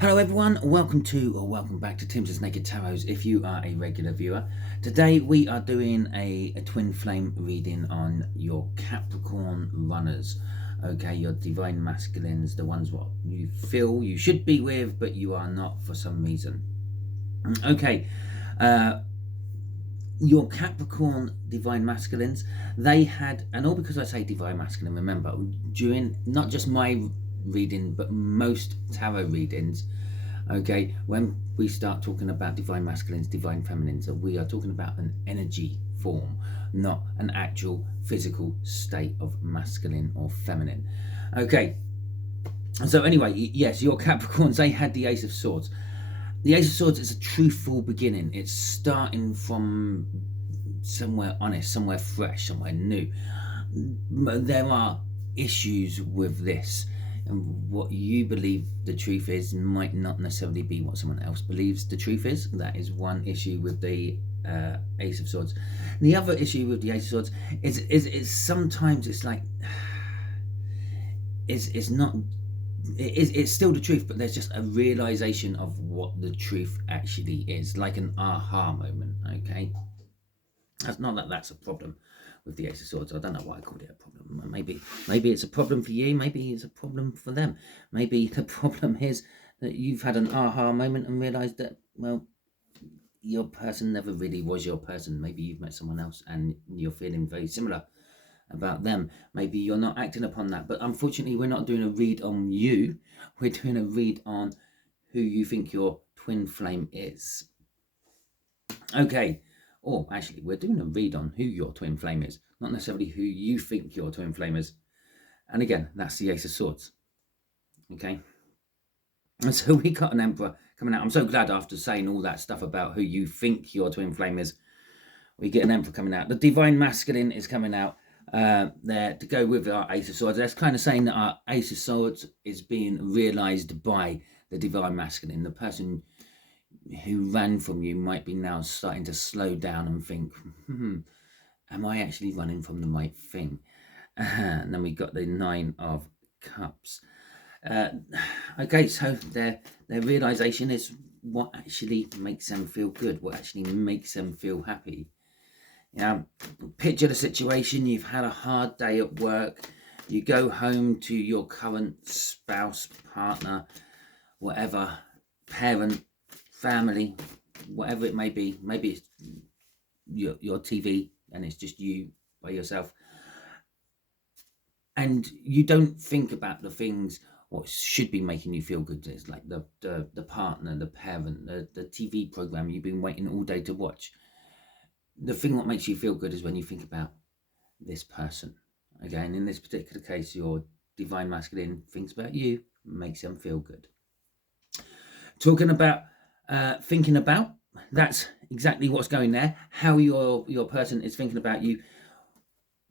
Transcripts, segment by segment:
Hello everyone, welcome back to Timsy Naked Tarot if you are a regular viewer. Today we are doing a twin flame reading on your Capricorn runners. Okay, your divine masculines, the ones what you feel you should be with but you are not for some reason. Okay, your Capricorn divine masculines, they had, and all because I say divine masculine, remember, during not just my reading but most tarot readings, okay, when we start talking about divine masculines, divine feminines, we are talking about an energy form, not an actual physical state of masculine or feminine. Okay, so anyway, yes, your Capricorns, they had the Ace of Swords. The Ace of Swords is a truthful beginning. It's starting from somewhere honest, somewhere fresh, somewhere new. There are issues with this, and what you believe the truth is might not necessarily be what someone else believes the truth is. That is one issue with the Ace of Swords. And the other issue with the Ace of Swords is sometimes it's like it's not. It's still the truth, but there's just a realization of what the truth actually is, like an aha moment. Okay, that's not that that's a problem with the Ace of Swords. I don't know why I called it a problem. Maybe it's a problem for you. Maybe it's a problem for them. Maybe the problem is that you've had an aha moment and realized that, well, your person never really was your person. Maybe you've met someone else and you're feeling very similar about them. Maybe you're not acting upon that, but unfortunately we're not doing a read on you. We're doing a read on who you think your twin flame is. Okay, or actually we're doing a read on who your twin flame is, not necessarily who you think your twin flame is. And again, that's the Ace of Swords. Okay, and so we got an Emperor coming out. I'm so glad after saying all that stuff about who you think your twin flame is, we get an Emperor coming out. The divine masculine is coming out there to go with our Ace of Swords. That's kind of saying that our Ace of Swords is being realized by the divine masculine. The person who ran from you might be now starting to slow down and think, am I actually running from the right thing? And then we got the Nine of Cups. Okay, so their realization is what actually makes them feel good, what actually makes them feel happy. Picture the situation. You've had a hard day at work. You go home to your current spouse, partner, whatever, parent, family, whatever it may be. Maybe it's your TV and it's just you by yourself. And you don't think about the things what should be making you feel good. It's like the partner, the parent, the TV program you've been waiting all day to watch. The thing what makes you feel good is when you think about this person. Again, in this particular case, your divine masculine thinks about you, makes them feel good. Talking about thinking about, that's exactly what's going there. How your person is thinking about you.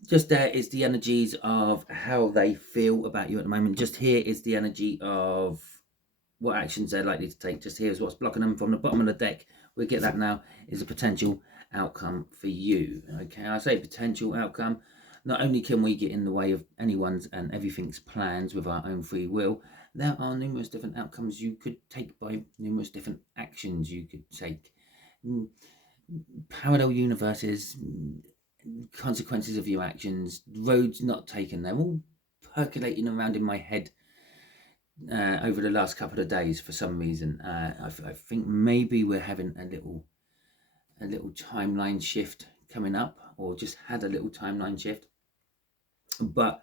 Just there is the energies of how they feel about you at the moment. Just here is the energy of what actions they're likely to take. Just here is what's blocking them from the bottom of the deck. We'll get that now, is a potential outcome for you. Okay, I say potential outcome. Not only can we get in the way of anyone's and everything's plans with our own free will, there are numerous different outcomes you could take by numerous different actions you could take. Parallel universes, consequences of your actions, roads not taken, they're all percolating around in my head over the last couple of days for some reason. I think maybe we're having a little timeline shift coming up, or just had a little timeline shift. But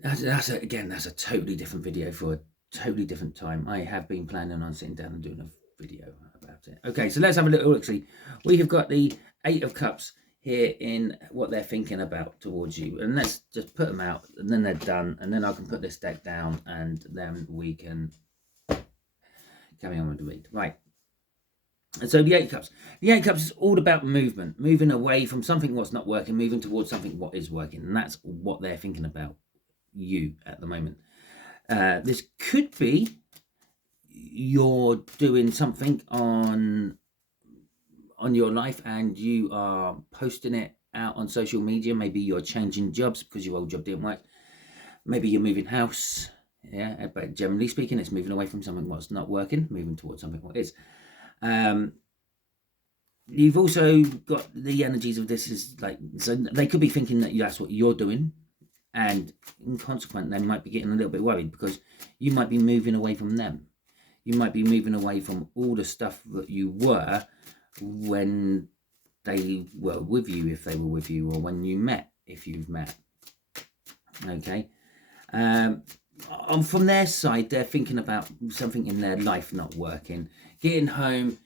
that's a totally different video for a totally different time. I have been planning on sitting down and doing a video about it. Okay, so let's have a little look. See, we have got the Eight of Cups here in what they're thinking about towards you, and let's just put them out, and then they're done, and then I can put this deck down, and then we can carry on with the read. Right. And so the Eight of Cups. The Eight of Cups is all about movement, moving away from something what's not working, moving towards something what is working. And that's what they're thinking about you at the moment. This could be you're doing something on your life and you are posting it out on social media. Maybe you're changing jobs because your old job didn't work. Maybe you're moving house. Yeah, but generally speaking, it's moving away from something what's not working, moving towards something what is. You've also got the energies of this is like, so they could be thinking that that's what you're doing, and in consequence, they might be getting a little bit worried because you might be moving away from them. You might be moving away from all the stuff that you were when they were with you, if they were with you, or when you met, if you've met. Okay. From their side, they're thinking about something in their life not working, getting home,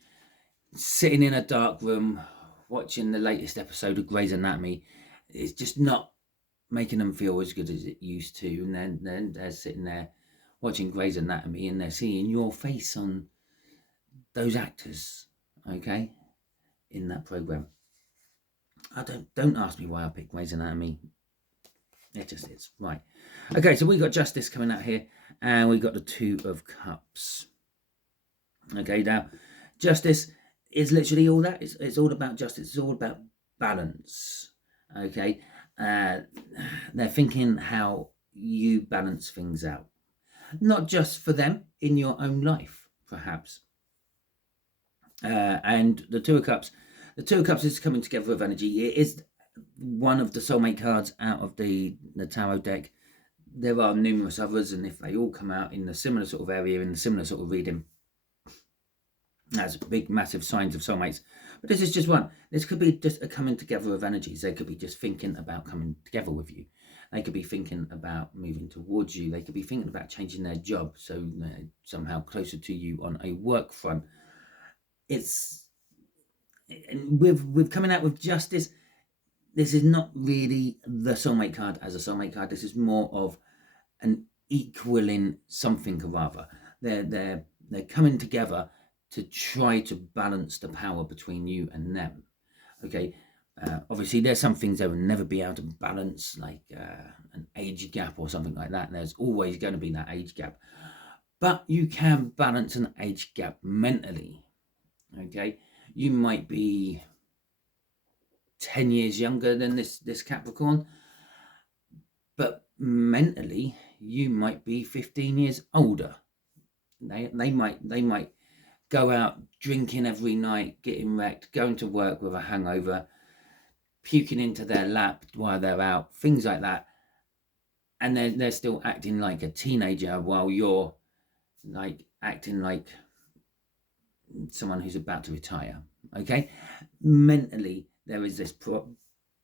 sitting in a dark room, watching the latest episode of Grey's Anatomy. It's just not making them feel as good as it used to. And then they're sitting there watching Grey's Anatomy and they're seeing your face on those actors, okay, in that program. Don't ask me why I picked Grey's Anatomy. It just is. Right. Okay, so we got Justice coming out here, and we got the Two of Cups. Okay, now Justice is literally all that. It's all about justice. It's all about balance. Okay, they're thinking how you balance things out, not just for them in your own life, perhaps. And the Two of Cups. The Two of Cups is coming together with energy. It is one of the soulmate cards out of the tarot deck. There are numerous others, and if they all come out in a similar sort of area, in a similar sort of reading, that's big, massive signs of soulmates. But this is just one. This could be just a coming together of energies. They could be just thinking about coming together with you. They could be thinking about moving towards you. They could be thinking about changing their job, so they're somehow closer to you on a work front. It's with coming out with Justice. This is not really the soulmate card as a soulmate card. This is more of an equaling something or other. They're coming together to try to balance the power between you and them. Okay, obviously there's some things that will never be able to balance, like an age gap or something like that. There's always going to be that age gap, but you can balance an age gap mentally. Okay, you might be 10 years younger than this Capricorn, but mentally you might be 15 years older. They might go out drinking every night, getting wrecked, going to work with a hangover, puking into their lap while they're out, things like that, and they're still acting like a teenager while you're like acting like someone who's about to retire. Okay, mentally there is this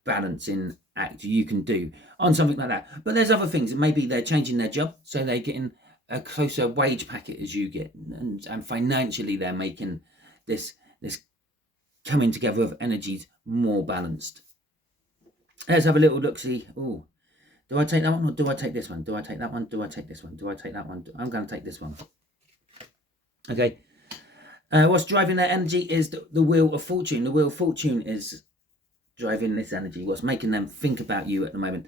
balancing act you can do on something like that. But there's other things. Maybe they're changing their job, so they're getting a closer wage packet as you get, and financially they're making this coming together of energies more balanced. Let's have a little look. See. Oh, do I take that one or do I take this one? Do I take that one? Do I take this one? Do I take that one? I'm going to take this one. Okay. What's driving that energy is the Wheel of Fortune. The Wheel of Fortune is driving this energy. What's making them think about you at the moment?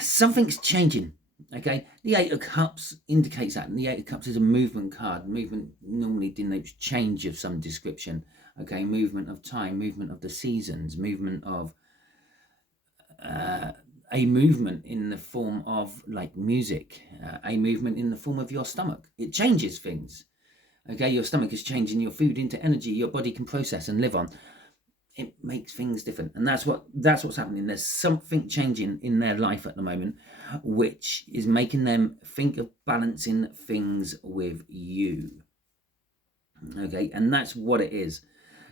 Something's changing. Okay, the Eight of Cups indicates that, and the Eight of Cups is a movement card. Movement normally denotes change of some description. Okay, movement of time, movement of the seasons, movement of a movement in the form of like music, a movement in the form of your stomach. It changes things. Okay, your stomach is changing your food into energy your body can process and live on. It makes things different, and that's what's happening. There's something changing in their life at the moment, which is making them think of balancing things with you. Okay, and that's what it is.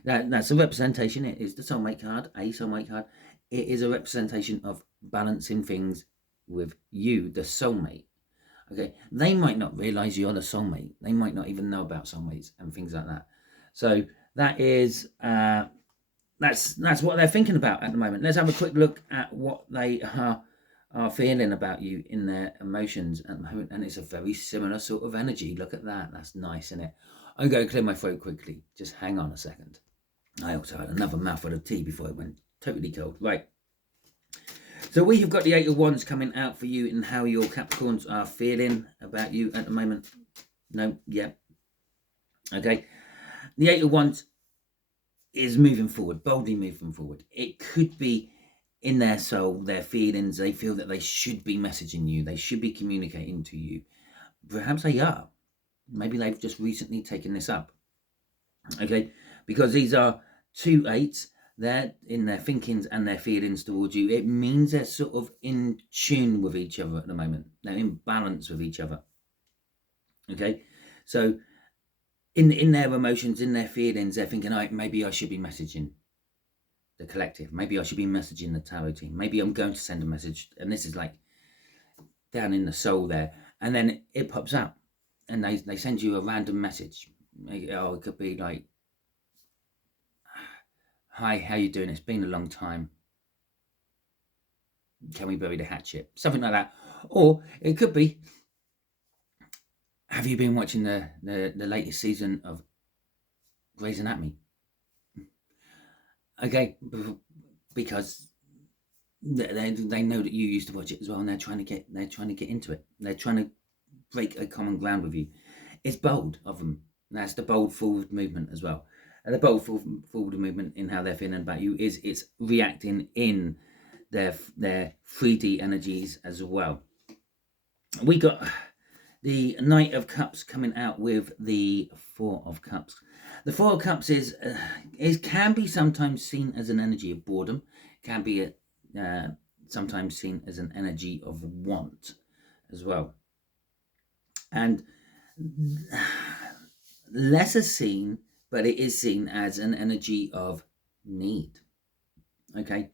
That's a representation. It is the soulmate card, a soulmate card. It is a representation of balancing things with you, the soulmate. Okay, they might not realize you're the soulmate. They might not even know about soulmates and things like that. So that is that's what they're thinking about at the moment. Let's have a quick look at what they are feeling about you in their emotions at the moment, and it's a very similar sort of energy. Look at that. That's nice, isn't it? I'm going to clear my throat quickly. Just hang on a second. I also had another mouthful of tea before it went totally cold. Right. So we have got the Eight of Wands coming out for you and how your Capricorns are feeling about you at the moment. No, yeah. Okay. The Eight of Wands is moving forward, boldly moving forward. It could be in their soul, their feelings, they feel that they should be messaging you, they should be communicating to you. Perhaps they are. Maybe they've just recently taken this up. Okay, because these are 2 8s, they're in their thinkings and their feelings towards you. It means they're sort of in tune with each other at the moment. They're in balance with each other. Okay, so in their emotions, in their feelings, they're thinking, maybe I should be messaging the collective. Maybe I should be messaging the tarot team. Maybe I'm going to send a message. And this is like down in the soul there. And then it pops up and they send you a random message. Oh, it could be like, hi, how you doing? It's been a long time. Can we bury the hatchet? Something like that. Or it could be, have you been watching the latest season of Grey's Anatomy? Okay, because they know that you used to watch it as well, and they're trying to get into it. They're trying to break a common ground with you. It's bold of them. That's the bold forward movement as well. And the bold forward movement in how they're feeling about you is it's reacting in their 3D energies as well. We got the Knight of Cups coming out with the Four of Cups. The Four of Cups is can be sometimes seen as an energy of boredom, can be sometimes seen as an energy of want as well, and lesser seen, but it is seen as an energy of need. Okay.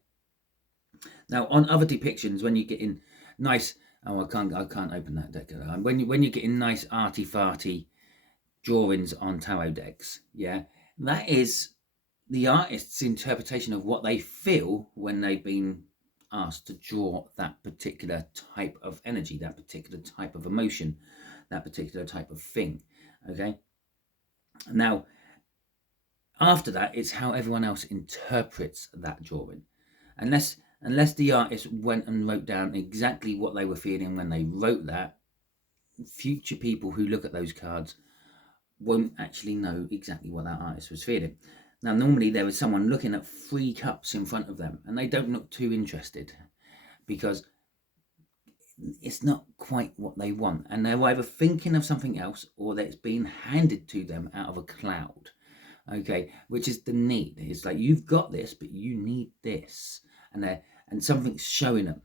Now, on other depictions, when you get in nice, I can't open that deck. When you get in nice arty-farty drawings on tarot decks, yeah, that is the artist's interpretation of what they feel when they've been asked to draw that particular type of energy, that particular type of emotion, that particular type of thing. Okay. Now, after that, it's how everyone else interprets that drawing. Unless the artist went and wrote down exactly what they were feeling when they wrote that, future people who look at those cards won't actually know exactly what that artist was feeling. Now, normally there is someone looking at 3 cups in front of them, and they don't look too interested because it's not quite what they want, and they're either thinking of something else or that it's being handed to them out of a cloud. Okay, which is the need. It's like, you've got this, but you need this, and something's showing them.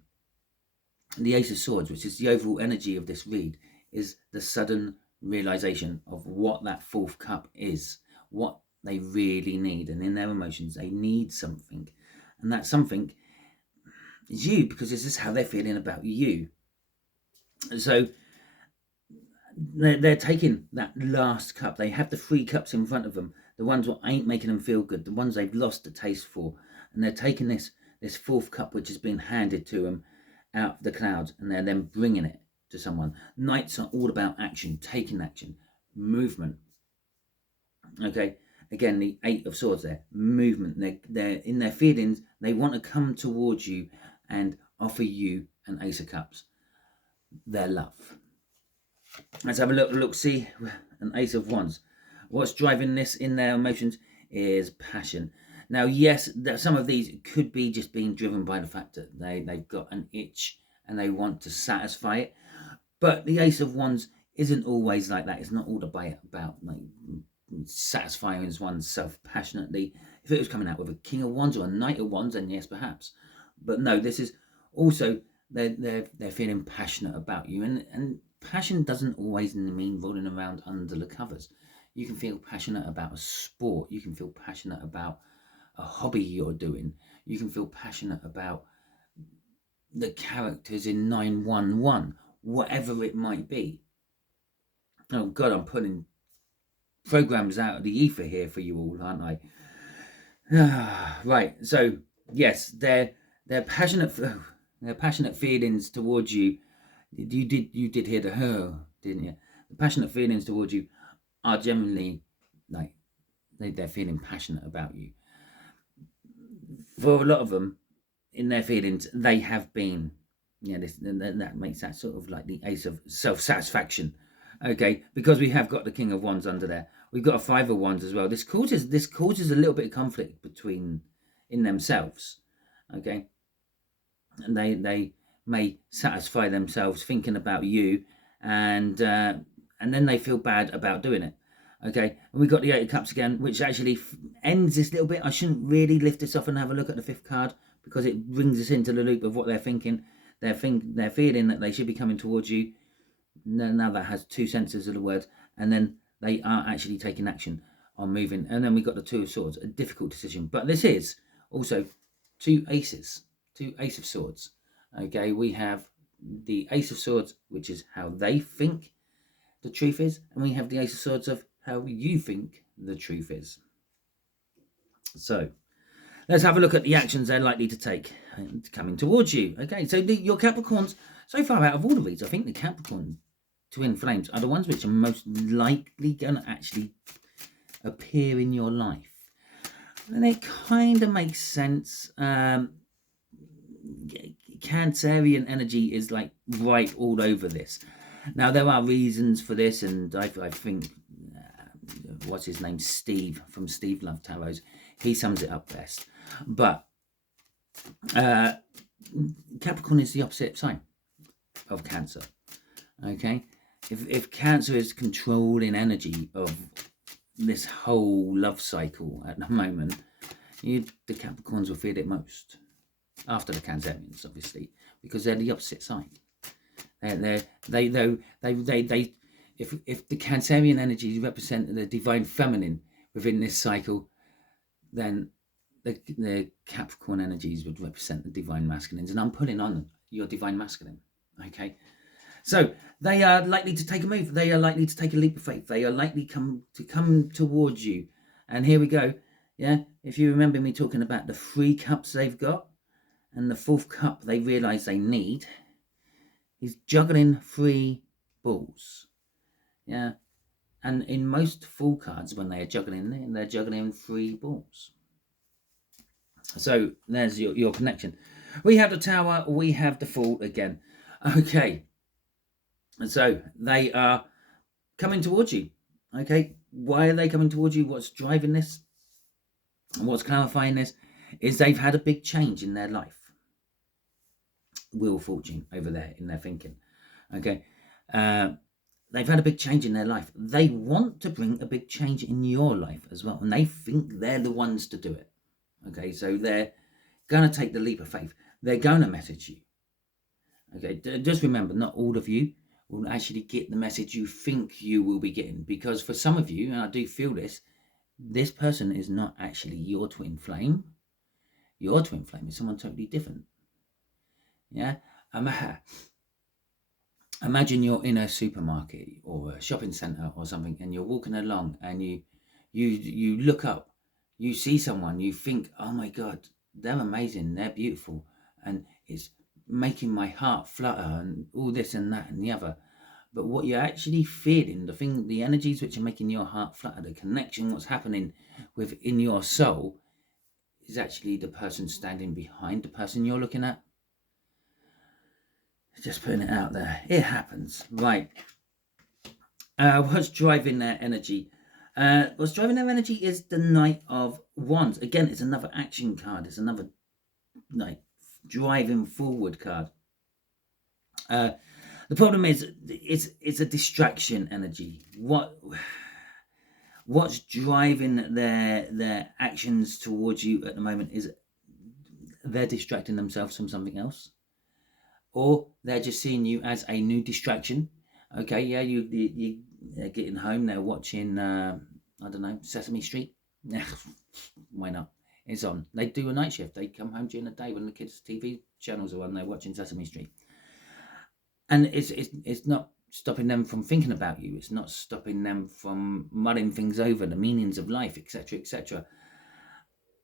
The Ace of Swords, which is the overall energy of this read, is the sudden realization of what that 4th cup is, what they really need, and in their emotions they need something, and that something is you, because this is how they're feeling about you. So they're taking that last cup. They have the 3 cups in front of them, the ones that ain't making them feel good, the ones they've lost the taste for, and they're taking this 4th cup, which has been handed to them out of the clouds, and they're then bringing it to someone. Knights are all about action, taking action, movement. Okay, again, the 8 of Swords there, movement. They're in their feelings. They want to come towards you and offer you an Ace of Cups, their love. Let's have a look. See, an Ace of Wands. What's driving this in their emotions is passion. Now, yes, some of these could be just being driven by the fact that they've got an itch and they want to satisfy it. But the Ace of Wands isn't always like that. It's not all about like satisfying oneself passionately. If it was coming out with a King of Wands or a Knight of Wands, then yes, perhaps. But no, this is also they're feeling passionate about you, and passion doesn't always mean rolling around under the covers. You can feel passionate about a sport. You can feel passionate about a hobby you're doing. You can feel passionate about the characters in 911, whatever it might be. Oh God, I'm putting programs out of the ether here for you all, aren't I? Right. So yes, they're passionate. Their passionate feelings towards you. You did hear the her, didn't you? The passionate feelings towards you are generally like they're feeling passionate about you. For a lot of them, in their feelings, they have been. Yeah, that makes that sort of like the Ace of self-satisfaction. Okay, because we have got the King of Wands under there. We've got a 5 of Wands as well. This causes a little bit of conflict in themselves. Okay, they may satisfy themselves thinking about you, and then they feel bad about doing it. Okay, and we've got the Eight of Cups again, which actually ends this little bit. I shouldn't really lift this off and have a look at the fifth card, because it brings us into the loop of what they're thinking. They're feeling that they should be coming towards you. Now that has two senses of the word, and then they are actually taking action on moving. And then we've got the Two of Swords, a difficult decision. But this is also two aces, two Ace of Swords. Okay, we have the Ace of Swords, which is how they think the truth is, and we have the Ace of Swords of how you think the truth is. So let's have a look at the actions they're likely to take coming towards you. Okay, so your Capricorns, so far out of all the reads, I think the Capricorn twin flames are the ones which are most likely going to actually appear in your life. And it kind of makes sense. Cancerian energy is like right all over this. Now, there are reasons for this, and I think, what's his name? Steve from Steve Love Tarots. He sums it up best. But Capricorn is the opposite sign of Cancer. Okay? If Cancer is controlling energy of this whole love cycle at the moment, the Capricorns will feel it most. After the Cancerians, obviously, because they're the opposite sign. If the Cancerian energies represent the divine feminine within this cycle, then the Capricorn energies would represent the divine masculines. And I'm pulling on your divine masculine. Okay, so they are likely to take a move. They are likely to take a leap of faith. They are likely to come towards you. And here we go. Yeah, if you remember me talking about the 3 cups they've got, and the 4th cup they realise they need, he's juggling 3 balls. Yeah. And in most Fool cards, when they are juggling, they're juggling 3 balls. So there's your connection. We have the Tower, we have the Fool again. Okay. And so they are coming towards you. Okay. Why are they coming towards you? What's driving this? And what's clarifying this is they've had a big change in their life. Wheel of Fortune over there in their thinking. Okay. They've had a big change in their life. They want to bring a big change in your life as well. And they think they're the ones to do it. Okay. So they're going to take the leap of faith. They're going to message you. Okay. Just remember, not all of you will actually get the message you think you will be getting. Because for some of you, and I do feel this person is not actually your twin flame. Your twin flame is someone totally different. Yeah, imagine you're in a supermarket or a shopping centre or something, and you're walking along, and you look up, you see someone, you think, oh my God, they're amazing, they're beautiful, and it's making my heart flutter and all this and that and the other. But what you're actually feeling, the energies which are making your heart flutter, the connection, what's happening within your soul, is actually the person standing behind the person you're looking at. Just putting it out there. It happens. Right. What's driving their energy? What's driving their energy is the Knight of Wands. Again, it's another action card. It's another driving forward card. The problem is it's a distraction energy. What's driving their actions towards you at the moment is they're distracting themselves from something else. Or they're just seeing you as a new distraction. Okay, yeah, they're getting home, they're watching, I don't know, Sesame Street. Why not? It's on. They do a night shift. They come home during the day when the kids' TV channels are on, they're watching Sesame Street. And it's not stopping them from thinking about you. It's not stopping them from mulling things over, the meanings of life, etc., etc.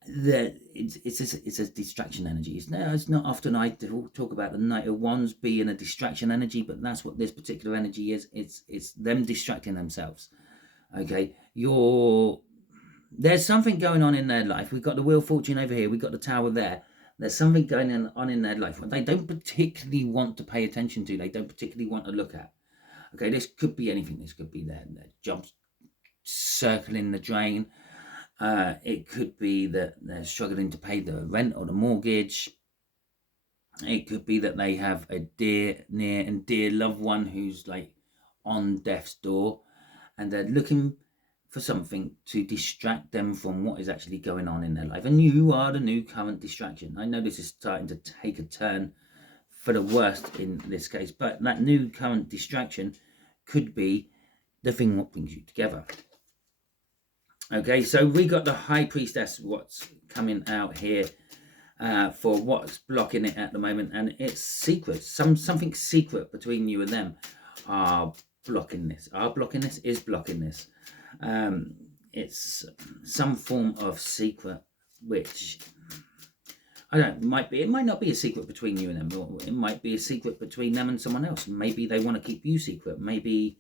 It's a distraction energy. It's not often I talk about the Knight of Wands being a distraction energy, but that's what this particular energy is. It's them distracting themselves. Okay, there's something going on in their life. We've got the Wheel of Fortune over here. We've got the Tower there. There's something going on in their life what they don't particularly want to pay attention to. They don't particularly want to look at. Okay, this could be anything. This could be their jobs circling the drain. It could be that they're struggling to pay the rent or the mortgage. It could be that they have a dear, near and dear loved one who's like on death's door, and they're looking for something to distract them from what is actually going on in their life. And you are the new current distraction. I know this is starting to take a turn for the worst in this case, but that new current distraction could be the thing what brings you together. Okay, so we got the High Priestess, what's coming out here for what's blocking it at the moment, and it's secret. Something secret between you and them are blocking this. Is blocking this. It's some form of secret, which I don't know, it might not be a secret between you and them, or it might be a secret between them and someone else. Maybe they want to keep you secret. Maybe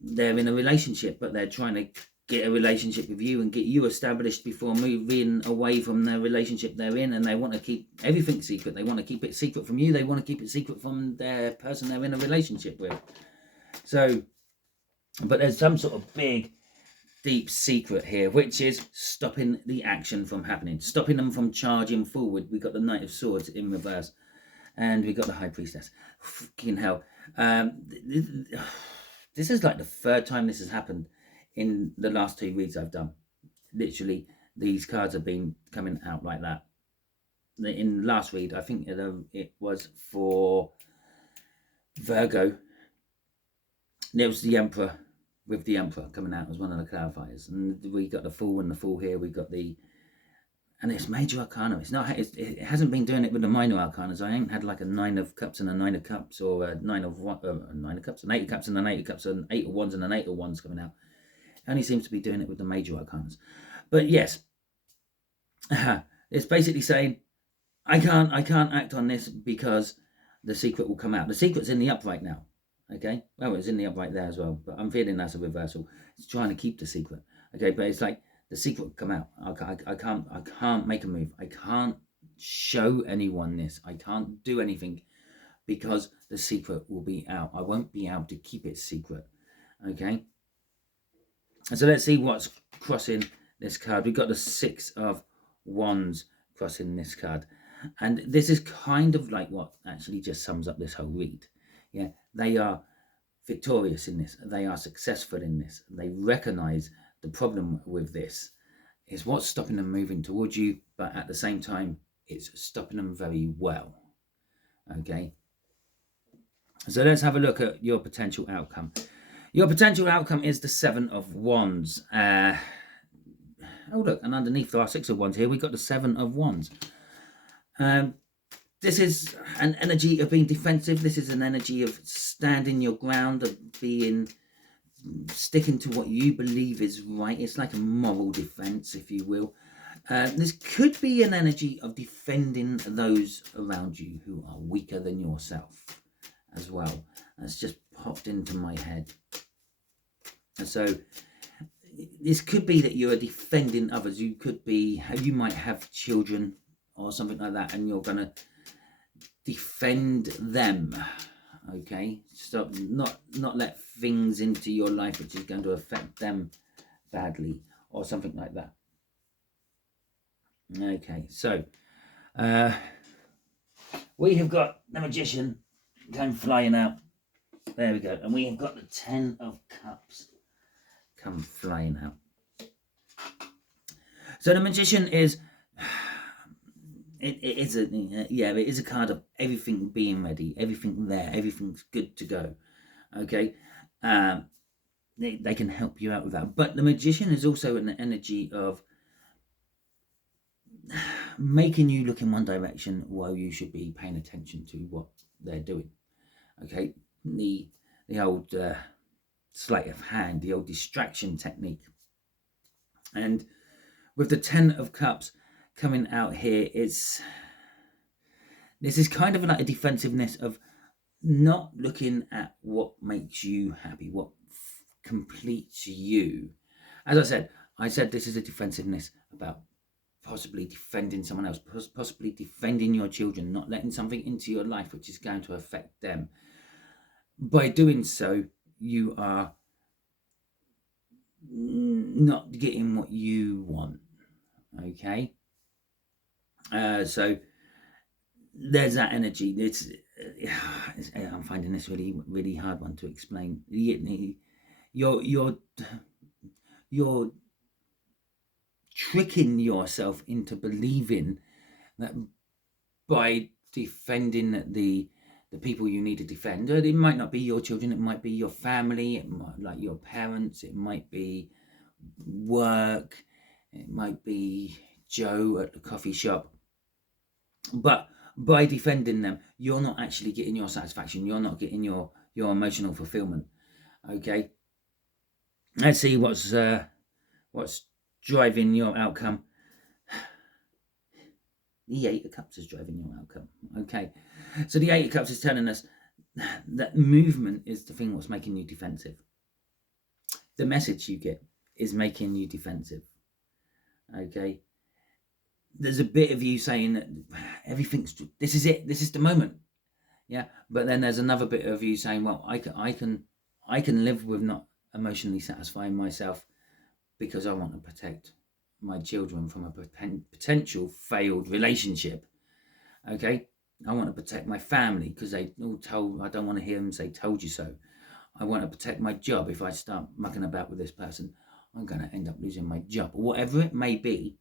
they're in a relationship, but they're trying to get a relationship with you and get you established before moving away from the relationship they're in, and they want to keep everything secret. They want to keep it secret from you. They want to keep it secret from their person they're in a relationship with. So, but there's some sort of big, deep secret here, which is stopping the action from happening, stopping them from charging forward. We got the Knight of Swords in reverse, and we got the High Priestess. Fucking hell. This is like the third time this has happened in the last 2 reads I've done. Literally, these cards have been coming out like that. In the last read, I think it was for Virgo. There was the Emperor, with the Emperor coming out as one of the clarifiers. And we got the Fool and the Fool here. We got and it's Major Arcana. It hasn't been doing it with the Minor Arcanas. I ain't had like a 9 of Cups and a 9 of Cups, or a 9 of Cups, an 8 of Cups and an 8 of Cups, and 8 of Wands and an 8 of Wands coming out. Only seems to be doing it with the Major Arcanas. But yes, it's basically saying, I can't act on this because the secret will come out. The secret's in the upright now. Okay, well, it's in the upright there as well, but I'm feeling that's a reversal. It's trying to keep the secret. Okay, but it's like the secret will come out. I can't make a move. I can't show anyone this. I can't do anything because the secret will be out. I won't be able to keep it secret. Okay. So let's see what's crossing this card. We've got the 6 of Wands crossing this card. And this is kind of like what actually just sums up this whole read. Yeah, they are victorious in this. They are successful in this. They recognize the problem with this is what's stopping them moving towards you, but at the same time, it's stopping them very well. Okay. So let's have a look at your potential outcome. Your potential outcome is the 7 of Wands. Oh, look, and underneath our 6 of Wands here, we've got the 7 of Wands. This is an energy of being defensive. This is an energy of standing your ground, of sticking to what you believe is right. It's like a moral defense, if you will. This could be an energy of defending those around you who are weaker than yourself as well. That's just popped into my head. And so this could be that you are defending others. You might have children or something like that, and you're going to defend them. Okay, stop, not let things into your life which is going to affect them badly or something like that. Okay, so we have got the Magician going flying out. There we go. And we have got the 10 of Cups come flying out. So the Magician is it is a card of everything being ready, everything there, everything's good to go. Okay, they can help you out with that. But the Magician is also an energy of making you look in one direction while you should be paying attention to what they're doing. Okay, the old sleight of hand, the old distraction technique. And with the 10 of Cups coming out here, this is kind of like a defensiveness of not looking at what makes you happy, what completes you. As I said this is a defensiveness about possibly defending someone else, possibly defending your children, not letting something into your life which is going to affect them. By doing so, you are not getting what you want. Okay, so there's that energy. I'm finding this really hard one to explain. You're tricking yourself into believing that by defending the people you need to defend, it might not be your children, it might be your family, it might like your parents, it might be work, it might be Joe at the coffee shop, but by defending them, you're not actually getting your satisfaction, you're not getting your emotional fulfillment. Okay, let's see what's driving your outcome. The Eight of Cups is driving your outcome. Okay, so the Eight of Cups is telling us that movement is the thing what's making you defensive. The message you get is making you defensive. Okay, there's a bit of you saying that everything's, this is it, this is the moment. Yeah, but then there's another bit of you saying, well, I can live with not emotionally satisfying myself because I want to protect my children from a potential failed relationship. Okay, I want to protect my family because they all told, I don't want to hear them say told you so. I want to protect my job. If I start mucking about with this person, I'm going to end up losing my job, or whatever it may be.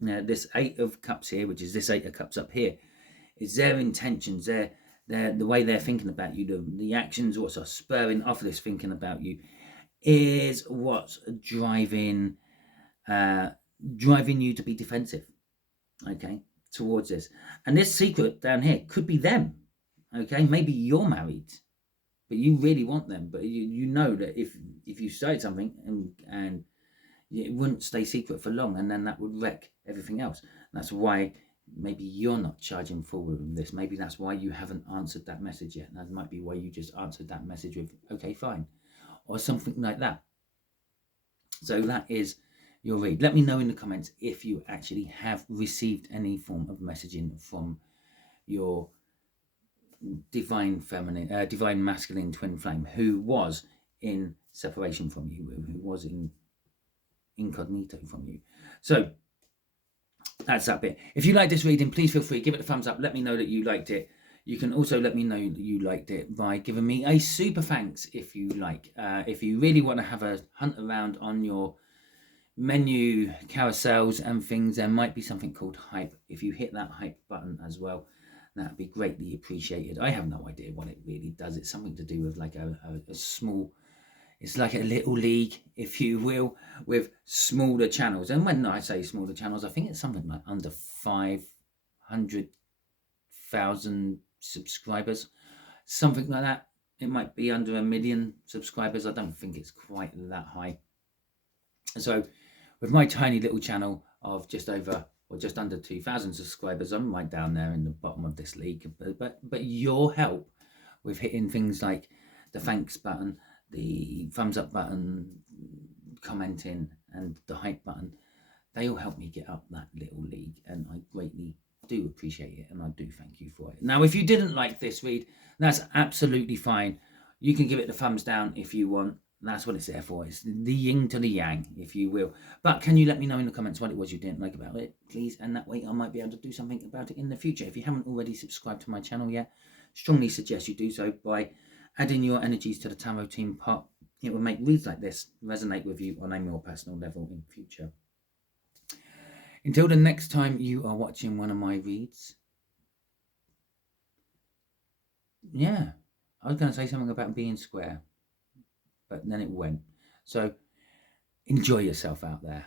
Now, this Eight of Cups here, which is this Eight of Cups up here, is their intentions, the way they're thinking about you, the actions, what's spurring off this thinking about you, is what's driving you to be defensive, okay, towards this. And this secret down here could be them, okay? Maybe you're married, but you really want them, but you know that if you started something and it wouldn't stay secret for long, and then that would wreck everything else. And that's why maybe you're not charging forward with this. Maybe that's why you haven't answered that message yet. That might be why you just answered that message with, okay, fine, or something like that. So that is your read. Let me know in the comments if you actually have received any form of messaging from your divine masculine twin flame who was in separation from you, who was in incognito from you. So that's that bit. If you like this reading, please feel free, give it a thumbs up, let me know that you liked it. You can also let me know that you liked it by giving me a super thanks if you like. If you really want to have a hunt around on your menu carousels and things, there might be something called hype. If you hit that hype button as well, that'd be greatly appreciated. I have no idea what it really does. It's something to do with like a small, it's like a little league, if you will, with smaller channels. And when I say smaller channels, I think it's something like under 500,000 subscribers, something like that. It might be under 1 million subscribers. I don't think it's quite that high. So with my tiny little channel of just over or just under 2,000 subscribers, I'm right down there in the bottom of this league. But your help with hitting things like the thanks button, the thumbs up button, commenting, and the hype button, they all help me get up that little league, and I greatly do appreciate it, and I do thank you for it. Now, if you didn't like this read, that's absolutely fine. You can give it the thumbs down if you want. That's what it's there for. It's the yin to the yang, if you will. But can you let me know in the comments what it was you didn't like about it, please? And that way I might be able to do something about it in the future. If you haven't already subscribed to my channel yet, strongly suggest you do so by adding your energies to the tarot team pot. It will make reads like this resonate with you on a more personal level in future. Until the next time you are watching one of my reads. Yeah, I was going to say something about being square, but then it went. So enjoy yourself out there.